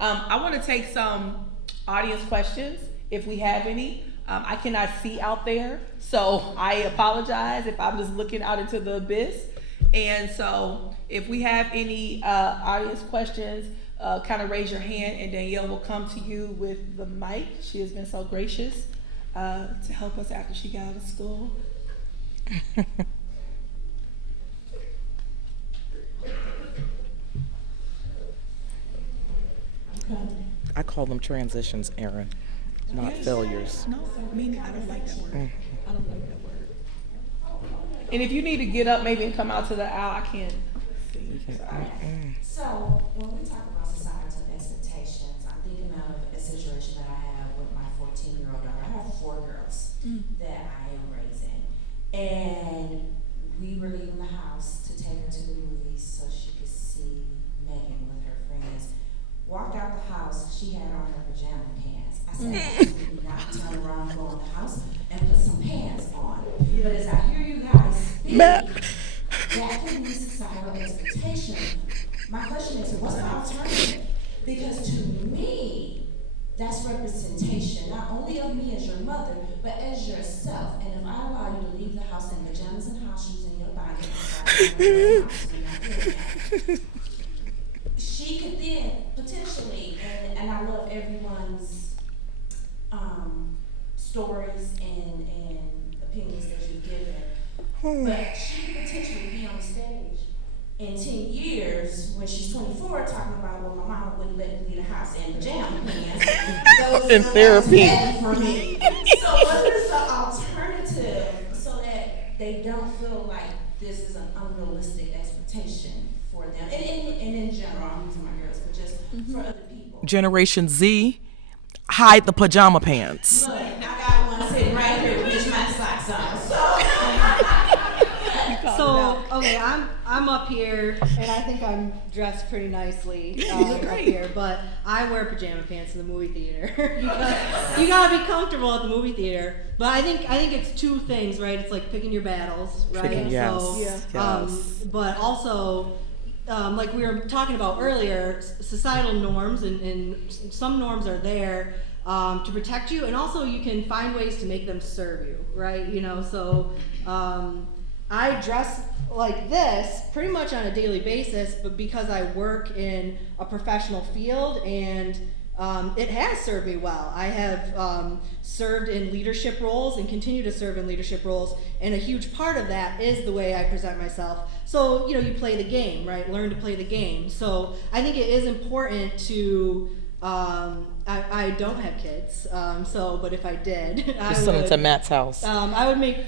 I want to take some audience questions if we have any. I cannot see out there, so I apologize if I'm just looking out into the abyss. And so, if we have any audience questions, kind of raise your hand, and Danielle will come to you with the mic. She has been so gracious to help us after she got out of school. I call them transitions, Aaron, not failures. No, meaning I don't like that word. I don't like that word. And if you need to get up maybe and come out to the aisle, I can't see. So when we talk about societal expectations, I'm thinking of a situation that I have with my 14-year-old daughter. I have 4 girls that I am raising. And we were leaving the house to take her to the movies so she could see Megan with her friends. Walked out the house, she had on her pajama pants. I said, absolutely not, turn around, go in the house, and put some pants on. But as I hear you guys speak, that can be societal expectation. My question is, what's the alternative? Because to me, that's representation, not only of me as your mother, but as yourself. And if I allow you to leave the house in pajamas and house shoes in your body, she could then potentially, and I love everyone's stories and opinions that you've given, but she could potentially be on the stage in 10 years when she's 24 talking about, well, my mama wouldn't let me leave the house in pajama pants. In therapy. For me. So what is the alternative so that they don't feel like this is an unrealistic expectation for them? And in general, I'm using my girls, but just for other people. Generation Z, hide the pajama pants. Look, I got one sitting right here with my socks on. So okay, I'm up here, and I think I'm dressed pretty nicely up here. But I wear pajama pants in the movie theater because you gotta be comfortable at the movie theater. But I think it's 2 things, right? It's like picking your battles, right? Yes. So, Yes. but also, like we were talking about earlier, societal norms and some norms are there to protect you, and also you can find ways to make them serve you, right? You know, so. I dress like this pretty much on a daily basis, but because I work in a professional field and it has served me well. I have served in leadership roles and continue to serve in leadership roles, and a huge part of that is the way I present myself. So, you know, you play the game, right? Learn to play the game. So I think it is important to I don't have kids, but if I did, I Just send them would, to Matt's house. I would make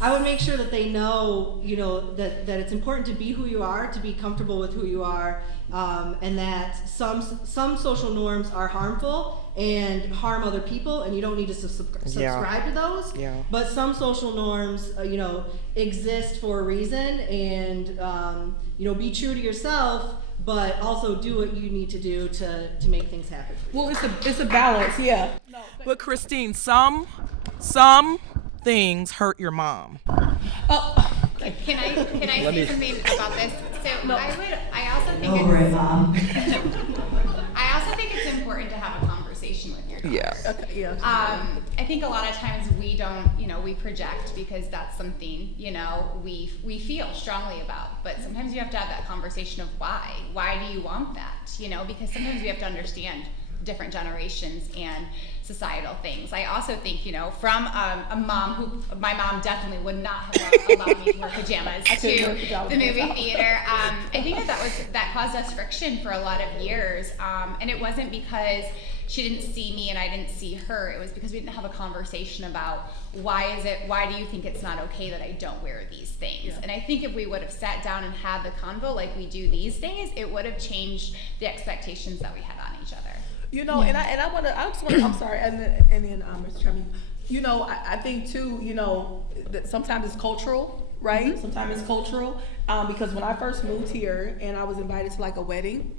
I would make sure that they know, you know, that it's important to be who you are, to be comfortable with who you are, and that some social norms are harmful and harm other people, and you don't need to subscribe to those. Yeah. But some social norms, you know, exist for a reason, and you know, be true to yourself, but also do what you need to do to make things happen. Well, it's a balance, yeah. But Christine, some things hurt your mom. Oh, Can I say something about this? So No. I also think Over it, Mom. I also think it's important to have a conversation with your daughter. Yeah. okay, yeah. I think a lot of times we don't, you know, we project because that's something, you know, we feel strongly about. But sometimes you have to have that conversation of why. Why do you want that? You know, because sometimes we have to understand different generations and societal things. I also think, you know, from a mom who, my mom definitely would not have allowed me to wear pajamas to the movie theater. I think that caused us friction for a lot of years. And it wasn't because she didn't see me and I didn't see her. It was because we didn't have a conversation about why do you think it's not okay that I don't wear these things? Yeah. And I think if we would have sat down and had the convo like we do these days, it would have changed the expectations that we had on each other. You know, and I want to. I'm sorry, and then Mr. Chairman, you know, I think too, you know, that sometimes it's cultural, right? Mm-hmm. Sometimes it's cultural, because when I first moved here and I was invited to like a wedding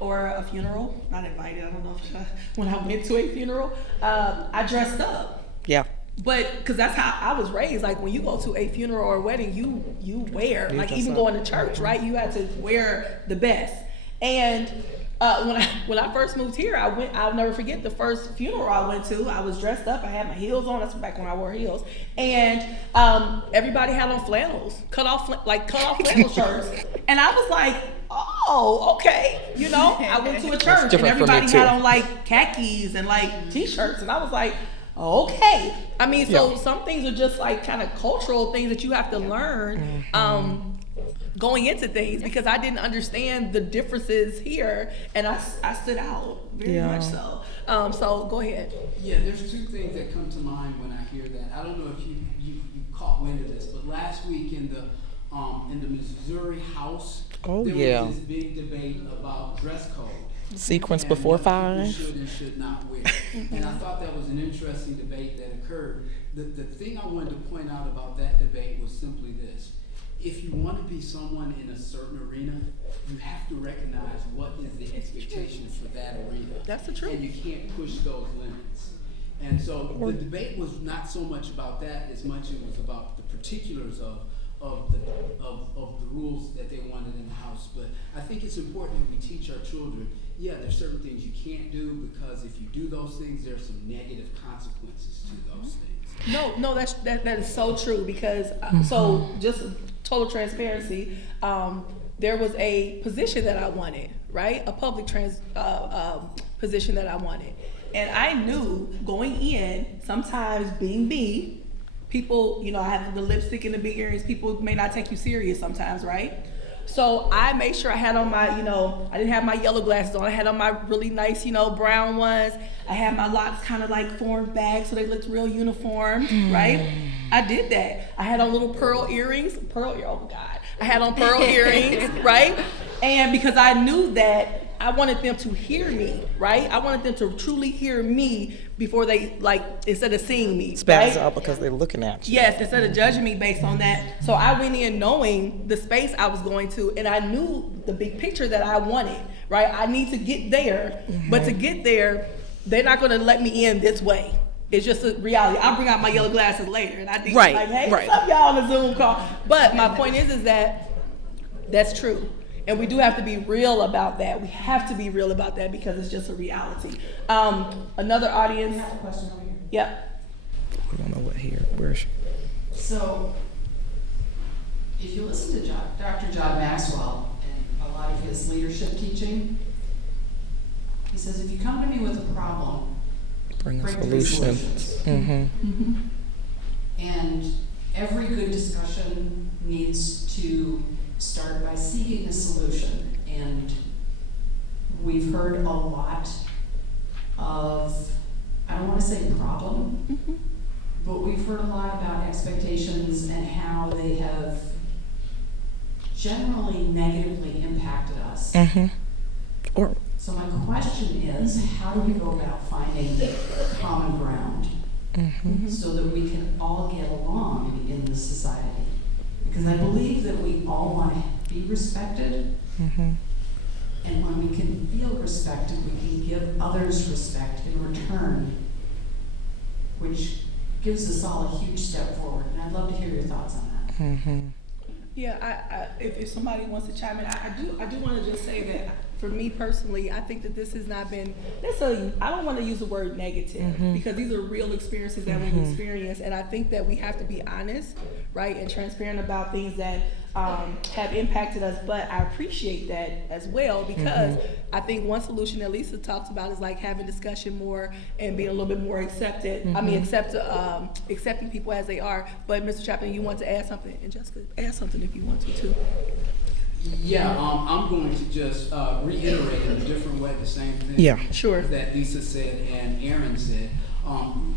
or a funeral, not invited, I don't know if when I went to a funeral, I dressed up. Yeah. But because that's how I was raised. Like when you go to a funeral or a wedding, you wear, like even going to church, right? You had to wear the best. And when I first moved here, I'll never forget the first funeral I went to. I was dressed up. I had my heels on. That's back when I wore heels. And everybody had on flannels, cut off flannel shirts. And I was like, oh, okay. You know, I went to a church and different for me, everybody too. had on like khakis and like t-shirts. And I was like, okay. I mean, so some things are just like kind of cultural things that you have to learn. Going into things, because I didn't understand the differences here, and I stood out very much so. So go ahead. Yeah, there's two things that come to mind when I hear that. I don't know if you caught wind of this, but last week in the Missouri House, Oh, there yeah. was this big debate about dress code. Sequence And before what people 5. should and should not wear. And I thought that was an interesting debate that occurred. The thing I wanted to point out about that debate was simply this. If you want to be someone in a certain arena, you have to recognize what is the expectation for that arena. That's the truth. And you can't push those limits. And so the debate was not so much about that as much it was about the particulars of the rules that they wanted in the house. But I think it's important that we teach our children, yeah, there's certain things you can't do, because if you do those things, there's some negative consequences to those things. No, that is so true, because so just total transparency, there was a position that I wanted, right? A public position that I wanted. And I knew going in, sometimes being me, people, you know, I have the lipstick and the big earrings, people may not take you serious sometimes, right? So I made sure I had on my, you know, I didn't have my yellow glasses on. I had on my really nice, you know, brown ones. I had my locks kind of like formed back so they looked real uniform, right? I did that. I had on little pearl earrings. Oh God. I had on pearl earrings, right? And because I knew that I wanted them to hear me, right? I wanted them to truly hear me before they, like, instead of seeing me, Spaz right? out because they're looking at you. Yes, instead of judging me based on that. So I went in knowing the space I was going to, and I knew the big picture that I wanted, right? I need to get there, but to get there, they're not gonna let me in this way. It's just a reality. I'll bring out my yellow glasses later, and I think Right, like, hey, right. what's up, y'all, on the Zoom call? But my point is that that's true. And we do have to be real about that. We have to be real about that because it's just a reality. Another audience. I have a question over here. Yep. We don't know what here. Where's she? So, if you listen to Dr. John Maxwell and a lot of his leadership teaching, he says, if you come to me with a problem, Bring a bring three solution. solutions. And every good discussion needs to start by seeking a solution. And we've heard a lot of, I don't want to say problem, but we've heard a lot about expectations and how they have generally negatively impacted us. Or So my question is, how do we go about finding common ground so that we can all get along in this society? Because I believe that we all want to be respected, and when we can feel respected, we can give others respect in return, which gives us all a huge step forward. And I'd love to hear your thoughts on that. Yeah, if somebody wants to chime in, I do want to just say that for me personally, I think that this has not been necessarily, I don't want to use the word negative because these are real experiences that we've experienced, and I think that we have to be honest, right, and transparent about things that have impacted us, but I appreciate that as well because I think one solution that Lisa talks about is like having discussion more and being a little bit more accepted. I mean, accepting people as they are. But Mr. Chaplin, you want to add something, and Jessica, add something if you want to too. Yeah, I'm going to just reiterate in a different way the same thing Sure. that Lisa said and Aaron said.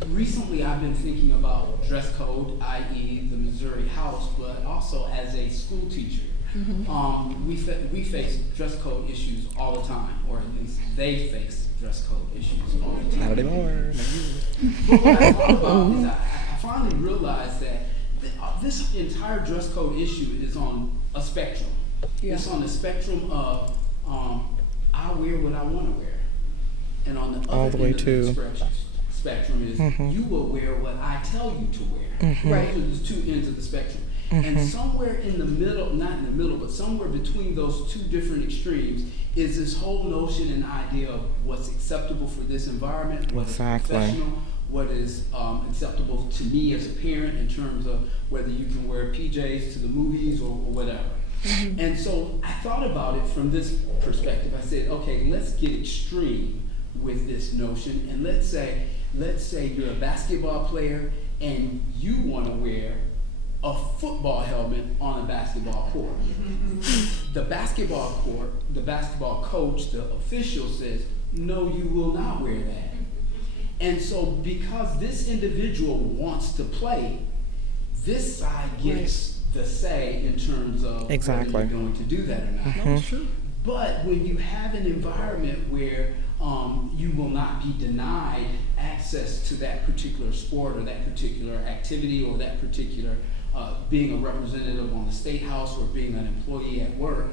Recently I've been thinking about dress code, i.e. the Missouri House, but also as a school teacher. We face dress code issues all the time, or at least they face dress code issues all the time. Saturday morning. But what I thought about is I finally realized that this entire dress code issue is on a spectrum. Yeah. It's on the spectrum of I wear what I want to wear, and on the All other the way end of to- the spectrum is you will wear what I tell you to wear. Right. Those are the two ends of the spectrum. And somewhere in the middle, not in the middle, but somewhere between those two different extremes is this whole notion and idea of what's acceptable for this environment, what is professional, what is acceptable to me as a parent in terms of whether you can wear PJs to the movies or whatever. And so I thought about it from this perspective. I said, okay, let's get extreme with this notion, and let's say you're a basketball player and you want to wear a football helmet on a basketball court. The basketball coach, the official says, no, you will not wear that. And so because this individual wants to play, this side gets the say in terms of whether you're going to do that or not. That's true. But when you have an environment where you will not be denied access to that particular sport or that particular activity or that particular being a representative on the State House or being an employee at work,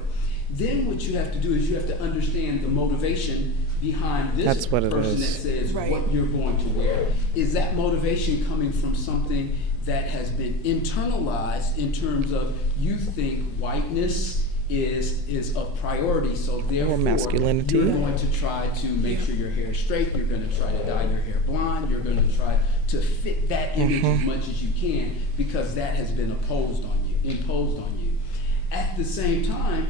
then what you have to do is you have to understand the motivation behind this person that says what you're going to wear. Is that motivation coming from something that has been internalized in terms of you think whiteness is a priority, so therefore masculinity. You're going to try to make sure your hair is straight, you're going to try to dye your hair blonde, you're going to try to fit that image as much as you can because that has been imposed on you. At the same time,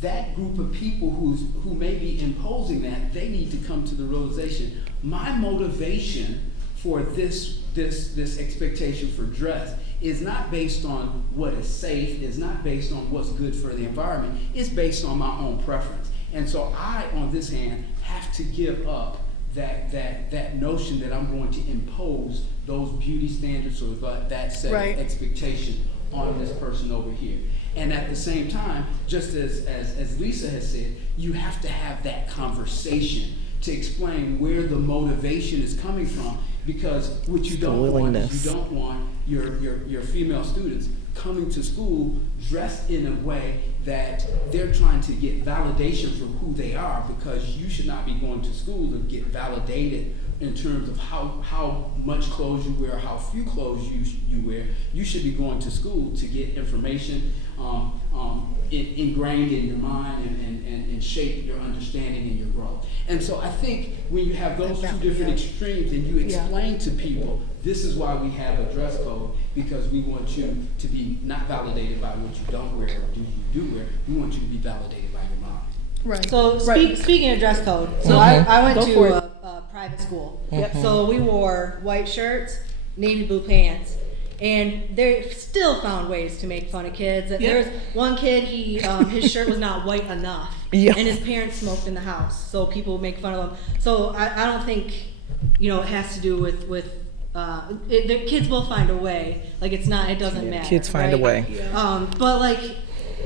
that group of people who may be imposing that, they need to come to the realization, my motivation for this expectation for dress is not based on what is safe, is not based on what's good for the environment, it's based on my own preference. And so I, on this hand, have to give up that notion that I'm going to impose those beauty standards or that set of expectation on this person over here. And at the same time, just as Lisa has said, you have to have that conversation to explain where the motivation is coming from, because what you don't want is you don't want your female students coming to school dressed in a way that they're trying to get validation from who they are, because you should not be going to school to get validated in terms of how much clothes you wear, how few clothes you wear. You should be going to school to get information ingrained in your mind and shape your understanding and your growth. And so I think when you have those two different extremes and you explain to people, this is why we have a dress code, because we want you to be not validated by what you don't wear or do wear, we want you to be validated by your mind. Right. So speaking of dress code, so I went to a private school. So we wore white shirts, navy blue pants, and they still found ways to make fun of kids. There was one kid, his shirt was not white enough, and his parents smoked in the house, so people would make fun of him. So I don't think it has to do with the kids will find a way. Like it doesn't matter. Kids find a way. But like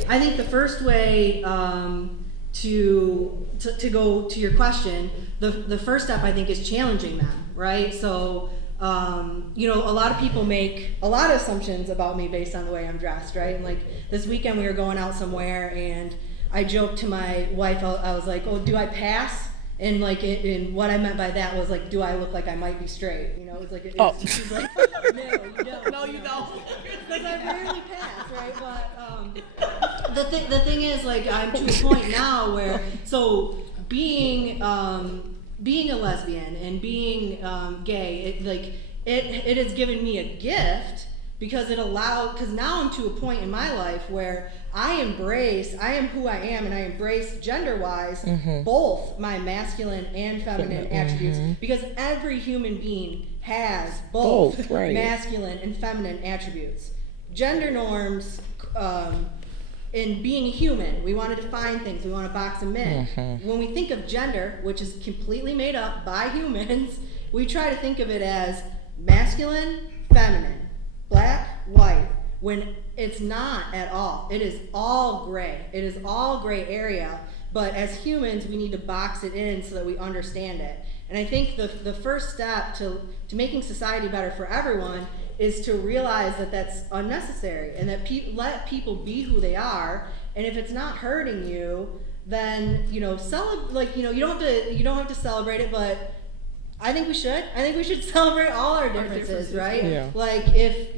I think the first way to go to your question, the first step I think is challenging them, right? So a lot of people make a lot of assumptions about me based on the way I'm dressed, right? And like this weekend we were going out somewhere and I joked to my wife, I was like, oh, do I pass? And like, and what I meant by that was like, do I look like I might be straight? It was like, she's like, no, you don't. No, you don't. Because I rarely pass, right? But the thing is, like, I'm to a point now where, so being a lesbian and being gay, it has given me a gift, because because now I'm to a point in my life where I am who I am, and I embrace gender-wise both my masculine and feminine attributes, because every human being has both masculine and feminine attributes. Gender norms, in being human, we want to define things, we want to box them in. When we think of gender, which is completely made up by humans, we try to think of it as masculine, feminine, black, white, when it's not at all. It is all gray. It is all gray area, but as humans, we need to box it in so that we understand it. And I think the first step to making society better for everyone is to realize that that's unnecessary, and that let people be who they are, and if it's not hurting you, then you don't have to celebrate it, but I think we should. I think we should celebrate all our differences, right? Yeah. Like if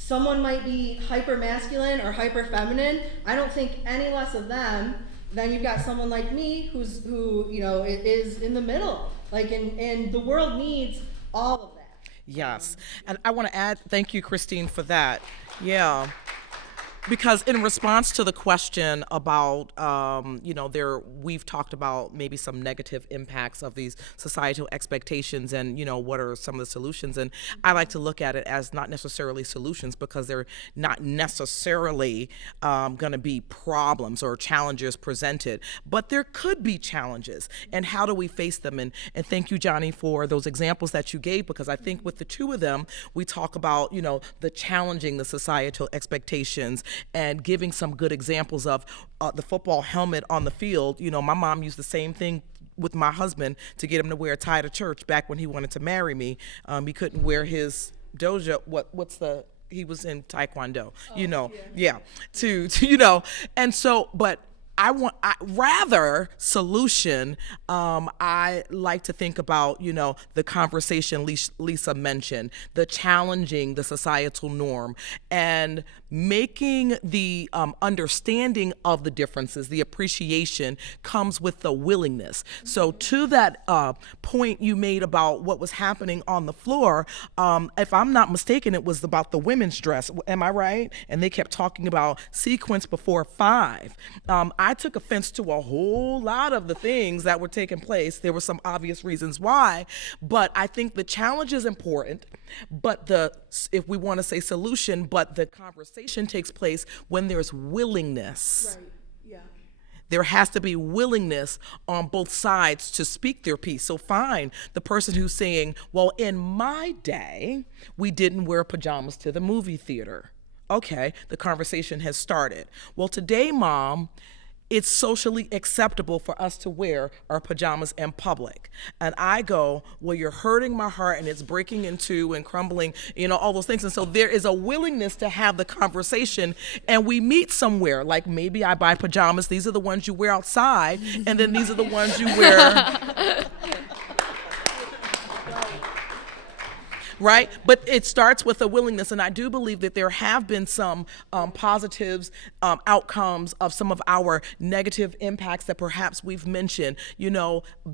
someone might be hyper masculine or hyper feminine. I don't think any less of them. Then you've got someone like me who is in the middle. Like, and the world needs all of that. Yes. And I want to add, thank you, Christine, for that. Yeah. Because in response to the question about, we've talked about maybe some negative impacts of these societal expectations and, what are some of the solutions. And I like to look at it as not necessarily solutions because they're not necessarily going to be problems or challenges presented, but there could be challenges. And how do we face them? And thank you, Johnny, for those examples that you gave, because I think with the two of them, we talk about, the challenging the societal expectations and giving some good examples of the football helmet on the field. My mom used the same thing with my husband to get him to wear a tie to church back when he wanted to marry me. He couldn't wear his dojo. He was in Taekwondo, and so, but rather solution, I like to think about, the conversation Lisa mentioned, the challenging the societal norm and making the understanding of the differences, the appreciation comes with the willingness. So to that point you made about what was happening on the floor, if I'm not mistaken, it was about the women's dress. Am I right? And they kept talking about sequence before 5. I took offense to a whole lot of the things that were taking place. There were some obvious reasons why, but I think the challenge is important, but if we want to say solution, but the conversation takes place when there's willingness. Right, yeah. There has to be willingness on both sides to speak their piece. So fine, the person who's saying, well, in my day, we didn't wear pajamas to the movie theater. Okay, the conversation has started. Well, today, Mom, it's socially acceptable for us to wear our pajamas in public. And I go, well, you're hurting my heart and it's breaking in two and crumbling, all those things. And so there is a willingness to have the conversation, and we meet somewhere. Like maybe I buy pajamas, these are the ones you wear outside, and then these are the ones you wear. Right? But it starts with a willingness, and I do believe that there have been some positives, outcomes of some of our negative impacts that perhaps we've mentioned.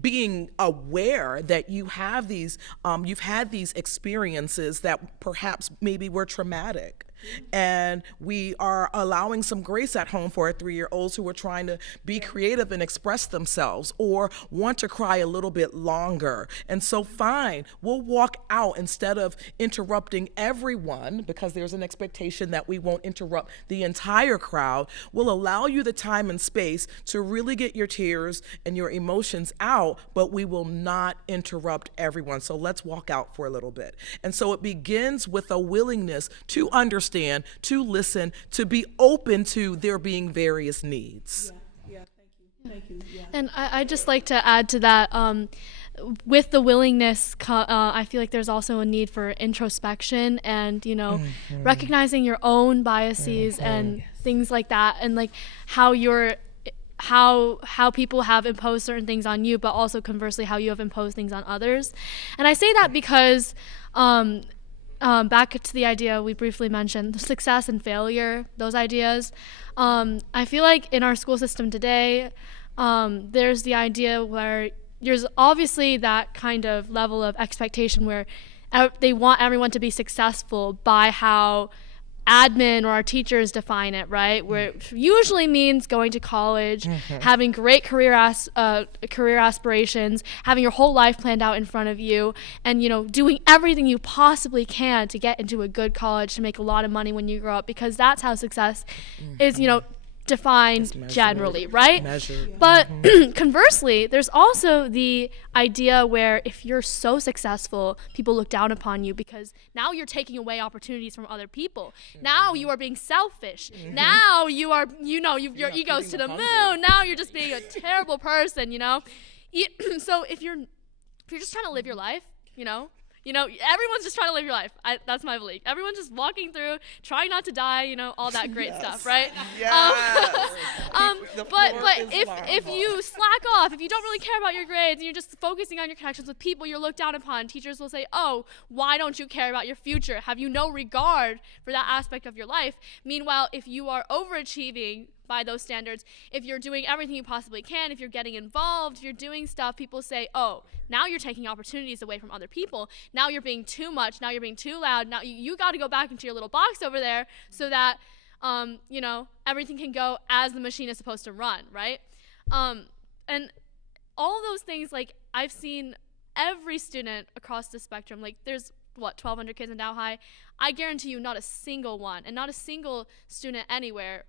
Being aware that you have these, you've had these experiences that perhaps maybe were traumatic. And we are allowing some grace at home for our 3-year-olds who are trying to be creative and express themselves or want to cry a little bit longer. And so fine, we'll walk out instead of interrupting everyone, because there's an expectation that we won't interrupt the entire crowd. We'll allow you the time and space to really get your tears and your emotions out, but we will not interrupt everyone. So let's walk out for a little bit. And so it begins with a willingness to understand, to listen, to be open to there being various needs. Yeah, thank you. Yeah. And I'd just like to add to that, with the willingness, I feel like there's also a need for introspection and, recognizing your own biases and things like that, and like how people have imposed certain things on you, but also conversely how you have imposed things on others. And I say that because back to the idea we briefly mentioned, success and failure, those ideas. I feel like in our school system today, there's the idea where there's obviously that kind of level of expectation where they want everyone to be successful by how admin or our teachers define it, right? Where it usually means going to college, having great career aspirations, having your whole life planned out in front of you, and doing everything you possibly can to get into a good college to make a lot of money when you grow up, because that's how success is, defined generally, right? Measured. But conversely, there's also the idea where if you're so successful, people look down upon you because now you're taking away opportunities from other people. Now you are being selfish. Now you are, your ego's to the moon. Now you're just being a terrible person, So if you're just trying to live your life, You know, everyone's just trying to live your life. That's my belief. Everyone's just walking through, trying not to die, you know, all that great stuff, right? The But floor is if you slack off, if you don't really care about your grades and you're just focusing on your connections with people you're looked down upon, teachers will say, oh, why don't you care about your future? Have you no regard for that aspect of your life? Meanwhile, if you are overachieving by those standards, if you're doing everything you possibly can, if you're getting involved, if you're doing stuff, people say, oh, now you're taking opportunities away from other people. Now you're being too much. Now you're being too loud. Now you got to go back into your little box over there so that, you know, everything can go as the machine is supposed to run, right? And all of those things, like, I've seen every student across the spectrum, like, there's, 1,200 kids in Dow High? I guarantee you not a single one, and not a single student anywhere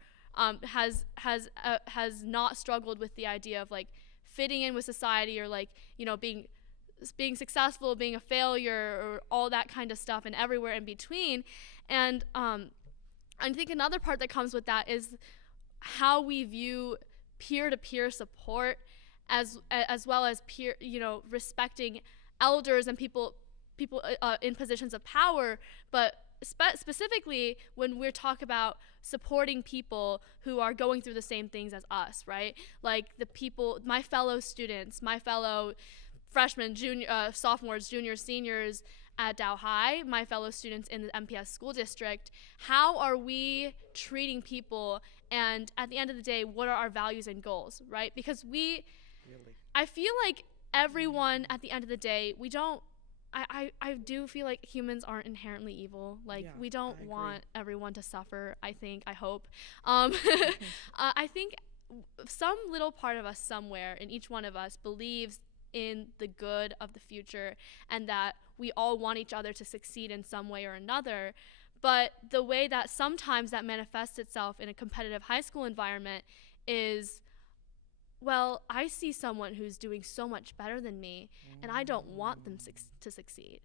has not struggled with the idea of, like, fitting in with society, or, like, you know, being successful, being a failure, or all that kind of stuff, and everywhere in between. And I think another part that comes with that is how we view peer-to-peer support, as well as peer, you know, respecting elders and people in positions of power, but specifically when we're talking about supporting people who are going through the same things as us, right? Like the people, my fellow students, my fellow freshmen, sophomores, juniors, seniors at Dow High, my fellow students in the MPS school district. How are we treating people? And at the end of the day, what are our values and goals, right? Because I feel like everyone at the end of the day, I do feel like humans aren't inherently evil. Like, Yeah, we I don't agree. want everyone to suffer, I hope. I think some little part of us somewhere, in each one of us, believes in the good of the future, and that we all want each other to succeed in some way or another. But the way that sometimes that manifests itself in a competitive high school environment is, well, I see someone who's doing so much better than me, and I don't want them to succeed.